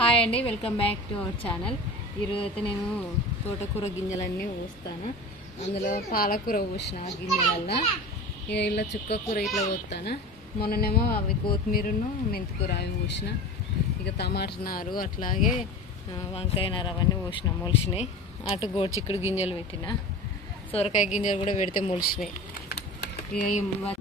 Hi అండి, welcome back to our channel. ఈరోజు అయితే నేను తోటకూర గింజలన్నీ పోస్తాను. అందులో పాలకూర పోసిన గింజలల్లో ఇలా చుక్కకూర ఇట్లా పోస్తాను. మొన్ననేమో అవి కొత్తిమీరను మెంతికూర అవి పోసిన. ఇక టమాటా నారు అట్లాగే వంకాయ నారు అవన్నీ పోసిన, మొలిసినాయి. అటు గోడిచిక్కుడు గింజలు పెట్టిన, సొరకాయ గింజలు కూడా పెడితే మొలిసినాయి. ఇక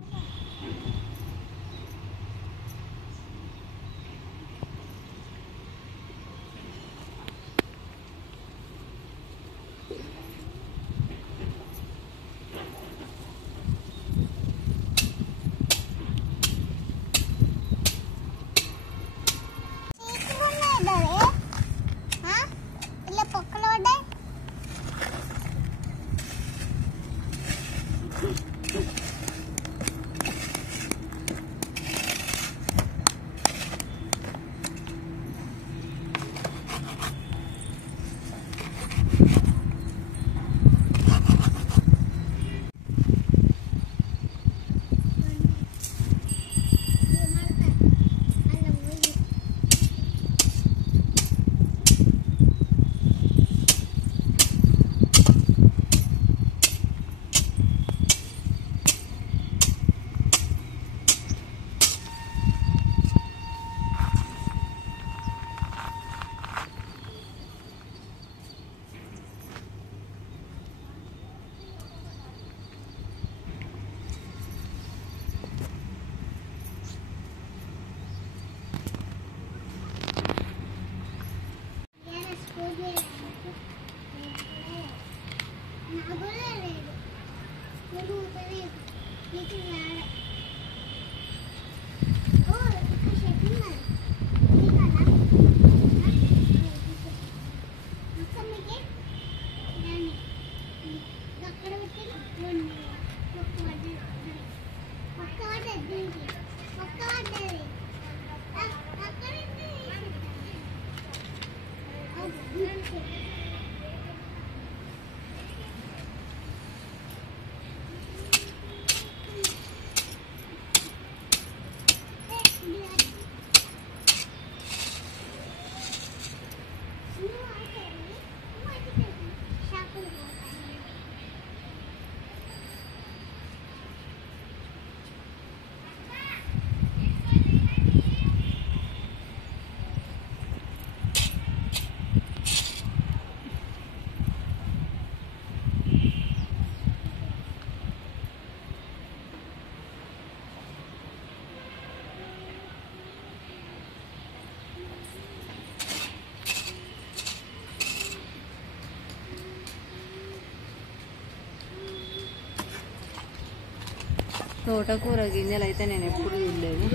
తోటకూర గింజలు అయితే నేను ఎప్పుడు చూడలేదు.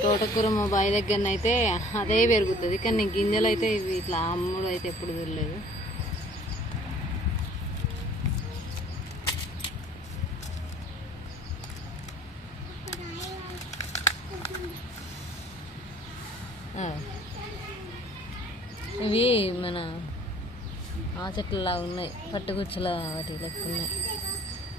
తోటకూర మా బావి దగ్గరనైతే అదే పెరుగుతుంది, కానీ నేను గింజలు అయితే ఇవి ఇట్లా అమ్ముడు అయితే ఎప్పుడు చూడలేదు. ఇవి మన ఆ చెట్లలా ఉన్నాయి, పట్టుగుచ్చల వాటి లెక్క ఉన్నాయి.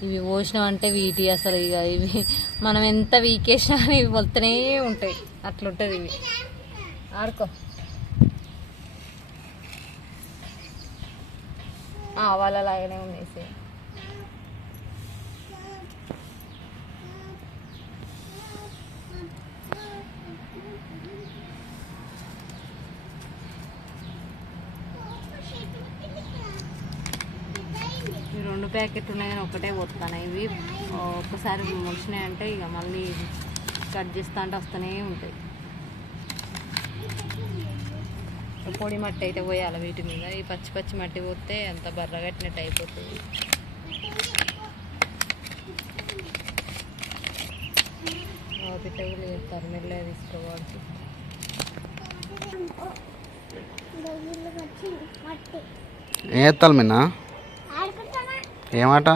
ఇవి పోసినాం అంటే వీటి అసలు ఇక ఇవి మనం ఎంత వీకేసినా ఇవి వస్తూనే ఉంటాయి, అట్లుంటుంది. ఇవి ఆడుకో వాళ్ళలాగానే ఉన్నాయి సేమ్. రెండు ప్యాకెట్లు ఉన్నాయి కానీ ఒకటే పోతాను. ఇవి ఒక్కసారి ముడిచినాయంటే ఇక మళ్ళీ కట్ చేస్తా అంటే వస్తూనే ఉంటాయి. పొడి మట్టి అయితే పోయాలి వీటి మీద. ఈ పచ్చి పచ్చి మట్టి పోతే అంత బర్రగట్టినట్టు అయిపోతుంది. పిట్టగులు చేస్తారు, మెల్లగా తీసుకోవాలి. ఏం చేస్తాను మిన్నా? ఏమాట?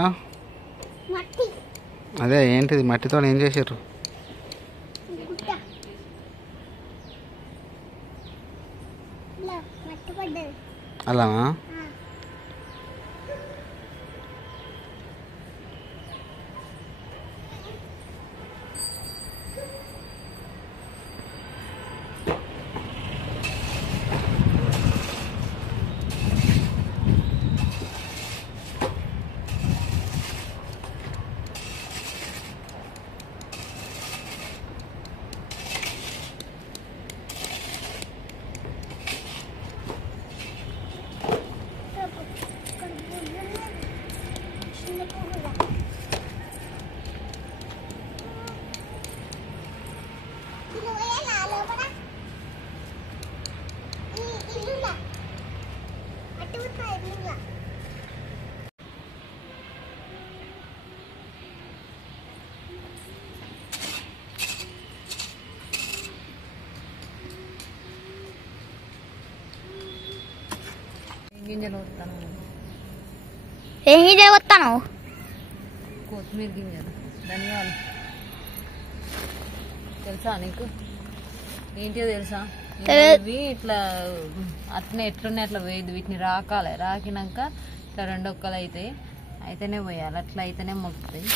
అదే ఏంటిది మట్టితో ఏం చేసారు? అలానా? గింజలు వస్తాను, ఏం గింజలు వస్తాను? కొత్తిమీర గింజలు, ధనియాలు. తెలుసా నీకు? ఏంటో తెలుసా? ఇవి ఇట్లా అట్నే ఎట్లున్నాయి అట్లా వేయద్దు, వీటిని రాకాలి. రాకినాక ఇట్లా 2 ఒక్కలు అవుతాయి, అయితేనే పోయాలి. అట్లా అయితేనే మొక్కుతాయి.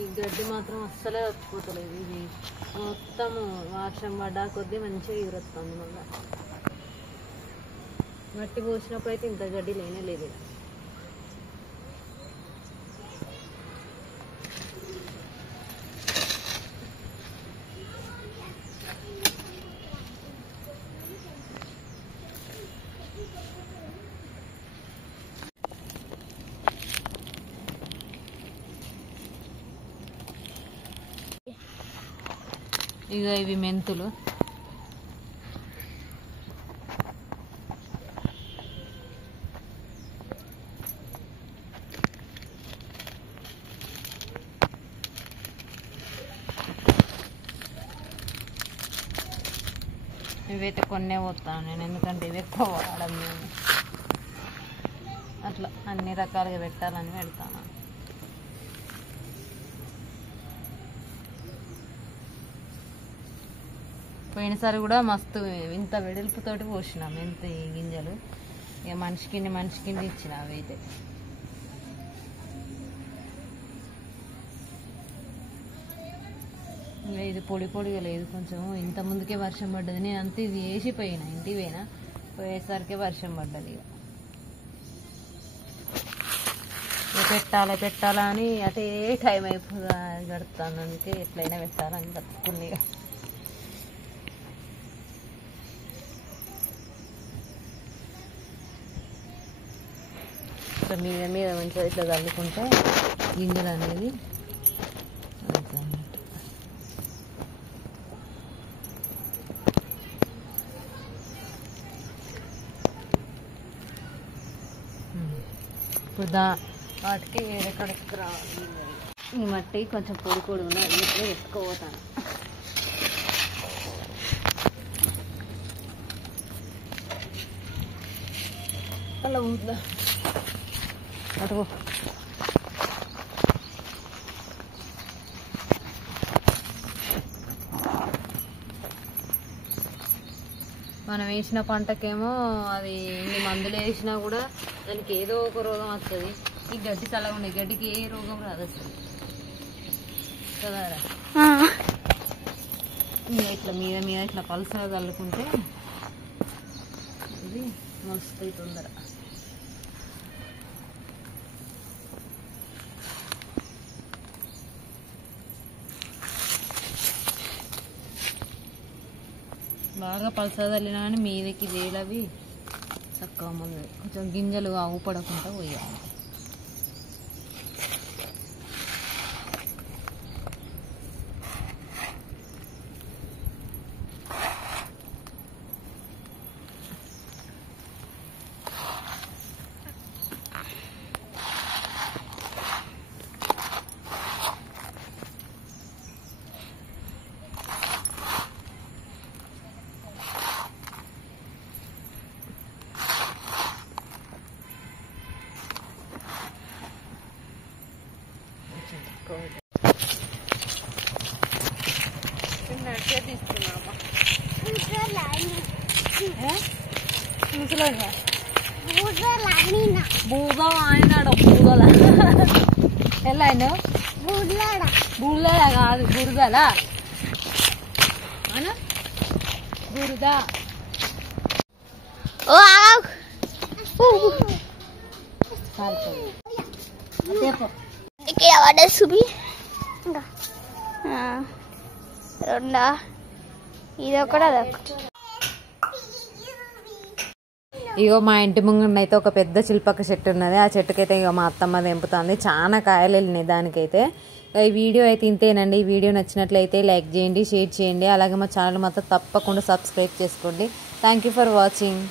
ఈ గడ్డి మాత్రం అస్సలే తప్పిపోతలేదు. ఇది మొత్తం వర్షం పడ్డా కొద్దీ మంచిగా ఎగురొస్తుంది. మళ్ళీ మట్టి పోసినప్పుడు అయితే ఇంత గడ్డి లేనే లేదు. ఇక ఇవి మెంతులు. ఇవైతే కొన్నే పోతాను నేను, ఎందుకంటే ఇవి ఎక్కువ వాడడం నేను. అట్లా అన్ని రకాలుగా పెట్టాలని పెడతాను. పోయినసారి కూడా మస్తు ఇంత వెడల్పుతోటి పోసినాం ఎంత ఈ గింజలు. ఇక మనిషికిండి ఇచ్చిన. అవి అయితే ఇది పొడిగా లేదు, కొంచెం ఇంత ముందుకే వర్షం పడ్డది. నేను అంత ఇది వేసిపోయినా, ఇంటికి పోయేసరికి వర్షం పడ్డది. ఇక పెట్టాలా అని అటే టైం అయిపోదా గడుపుతాను. అందుకే ఎట్లయినా పెట్టాలని గడుపుకుంది. ఇక మీద మంచిగా ఇట్లా చల్లుకుంటే గింజలు అనేది అన్నట్టు. ఇప్పుడు వాటికి వేరేకడికి రావాలి. ఈ మట్టి కొంచెం పొడి ఉన్నది, ఇట్లా ఎత్తుకోపోతాను. అలా ఉందా అటు మనం వేసిన పంటకేమో అది ఎన్ని మందులు వేసినా కూడా దానికి ఏదో ఒక రోగం వస్తుంది. ఈ గడ్డి చల్లగా ఉండే గడ్డికి ఏ రోగం రాదు అసలు కదా. ఇట్లా మీద ఇట్లా పలుసగా చల్లుకుంటే ఇది మొలుస్తుంది తొందర. బాగా పలసగా చల్లినా కానీ మీదకి వేలవి తక్కువ ముందు కొంచెం గింజలు ఆవుపడకుండా పోయాలి. బూద ఆయనాడు బూదల ఎలా ఆయన బుల్లడా కాదు బురదలా అనా బురద ఓ ఆగు ఇక్కడ పడ్డది చూపి ఇంకా రెండా ఇదొకటి అదొకటి ఇగో మా ఇంటి ముంగండి అయితే ఒక పెద్ద చిల్పక్క చెట్టు ఉన్నది. ఆ చెట్టుకైతే ఇగో మా అత్తమ్మ తెంపుతుంది. చాలా కాయలు వెళ్ళినాయి దానికైతే. ఈ వీడియో అయితే ఇంతేనండి. ఈ వీడియో నచ్చినట్లయితే లైక్ చేయండి, షేర్ చేయండి. అలాగే మా ఛానల్ మాత్రం తప్పకుండా సబ్స్క్రైబ్ చేసుకోండి. Thank you for watching.